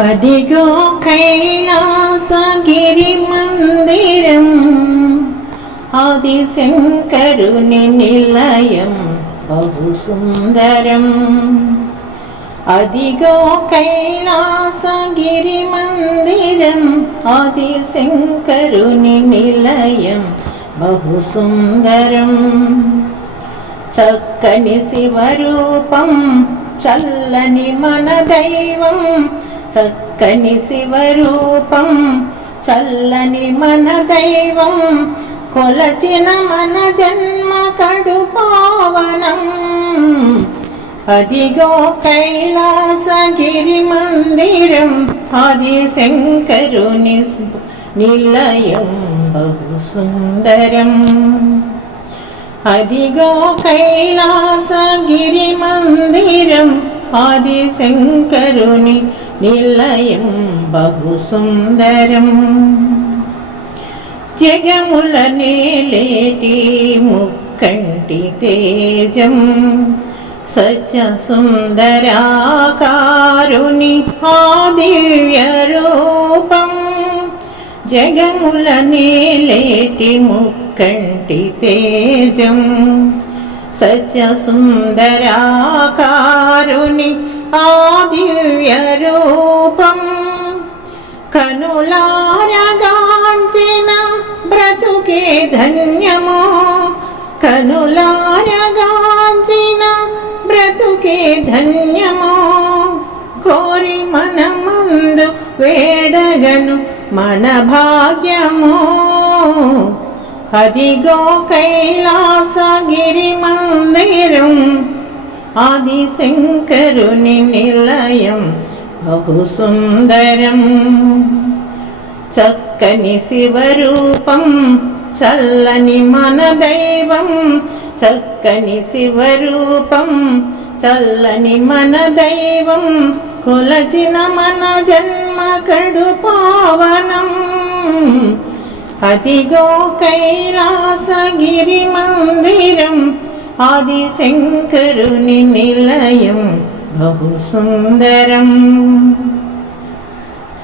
అదిగో కైలాసగిరి మందిరం, ఆది శంకరుని నిలయం బహు సుందరం. అదిగో కైలాసగిరి మందిరం, ఆది శంకరుని నిలయం బహు సుందరం. చక్కని శివరూపం చల్లని మన దైవం, చక్కని శివరూపం చల్లని మన దైవం, కొలచిన మన జన్మ కడు పావనం. అదిగో కైలాసగిరి మందిరం, ఆది శంకరుని నిలయం బహు సుందరం. అదిగో కైలాసగిరి మందిరం, ఆది శంకరుని నిలయం బహు సుందరం. జగముల నేలేటి ముక్కంటి తేజం, సత్య సుందరాకారుని ఆ దివ్య రూపం. జగముల నేలేటి ముక్కంటి తేజం, సత్య సుందరాకారుని ఆ దివ్య రూపం. కనులారగాంచిన బ్రతుకే ధన్యమో, కనులారగాంచిన బ్రతుకే ధన్యమో. కోరి మన ముందు వేడగను మన భాగ్యమో. అదిగో కైలాసగిరి మందిరం, ఆది శంకరుని నిలయం బహు సుందరం. చక్కని శివరూపం చల్లని మన దైవం, చక్కని శివరూపం చల్లని మన దైవం, కొలచిన మన జన్మ కడు పావనం. అదిగో కైలాసగిరి మందిరం, ఆది శంకరుని నిలయం బహు సుందరం.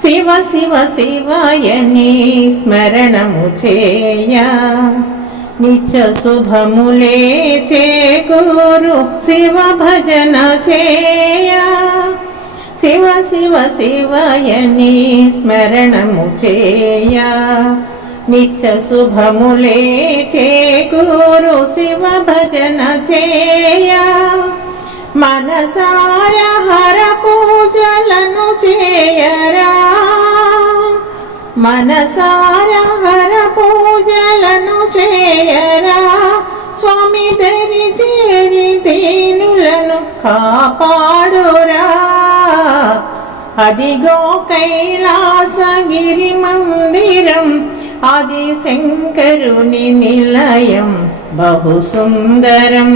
శివ శివ శివయని స్మరణము చేయ, నిత్య శుభములే చేకూరు శివ భజన చేయ. శివ శివ శివయని స్మరణము చేయ, నిత్య శుభములే చేకూరు శివ భజన చేయ. మనసార హర పూజలను చేయరా, మనసార హర పూజలను చేయరా. స్వామి దరి చేరి దీనులను కాపాడురా. అదిగో కైలాసగిరి మందిరం, ఆది శంకరుని నిలయం బహు సుందరం.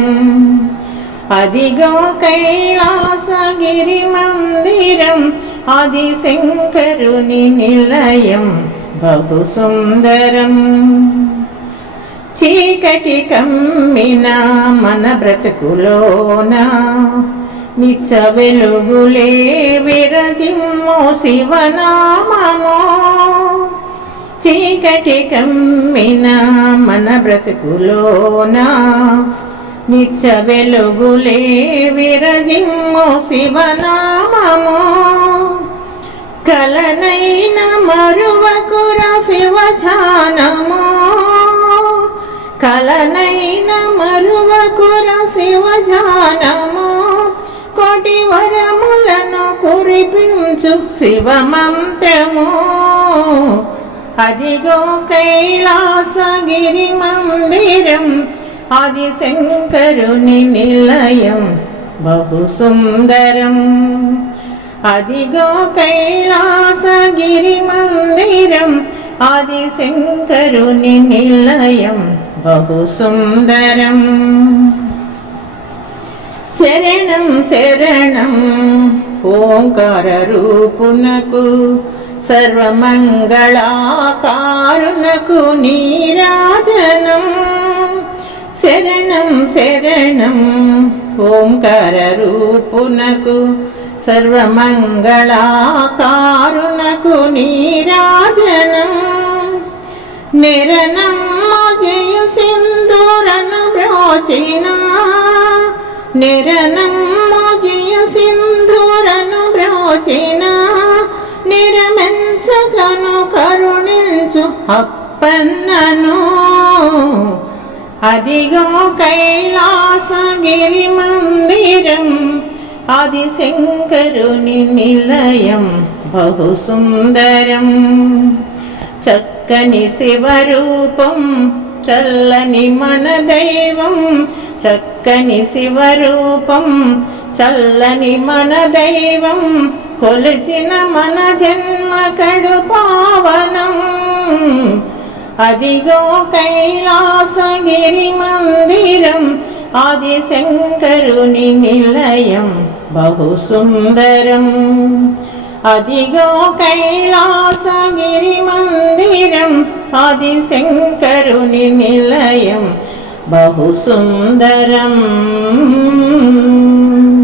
అదిగో కైలాసగిరి మందిరం, ఆది శంకరుని నిలయం బహు సుందరం. చీకటి కమ్మిన మన బ్రతుకులోన నిత్య వెలుగులే విరజిమ్మో శివనామమో. చీకటి కమ్మిన మన బ్రతుకులోన నిత్య వెలుగులే విరజిమ్మో శివనామమో. కలనైన మరువకుర శివ ధ్యానమో, కలనైన మరువకుర శివ ధ్యానమో. కోటి వరములను కురిపించు శివ మంత్రము. అదిగో కైలాసగిరి మందిరం, ఆది శంకరుని నిలయం బహు సుందరం. అదిగో కైలాసగిరి మందిరం, ఆది శంకరుని నిలయం బహు సుందరం. శరణం శరణం ఓంకార రూపునకు, సర్వమంగళాకారునకు నీరాజనం. శరణం శరణం ఓంకార రూపునకు, సర్వమంగళాకారునకు నీరాజనం నిరనమ్మ జయ సింధూరను బ్రోచిన నిరనమ్మ జయ సింధూరను బ్రోచిన నిరమెంచగను కరుణించు అప్పన్నను అదిగో కైలాసగిరి మందిరం ఆది శంకరుని నిలయం బహు సుందరం చక్కని శివరూపం చల్లని మన దైవం చక్కని శివరూపం చల్లని మన దైవం కొలిచిన మన జన్మ కడు పావనం అదిగో కైలాసగిరి మందిరం ఆది శంకరుని నిలయం బహు సుందరం అదిగో కైలాసగిరి మందిరం ఆది శంకరుని నిలయం బహు సుందరం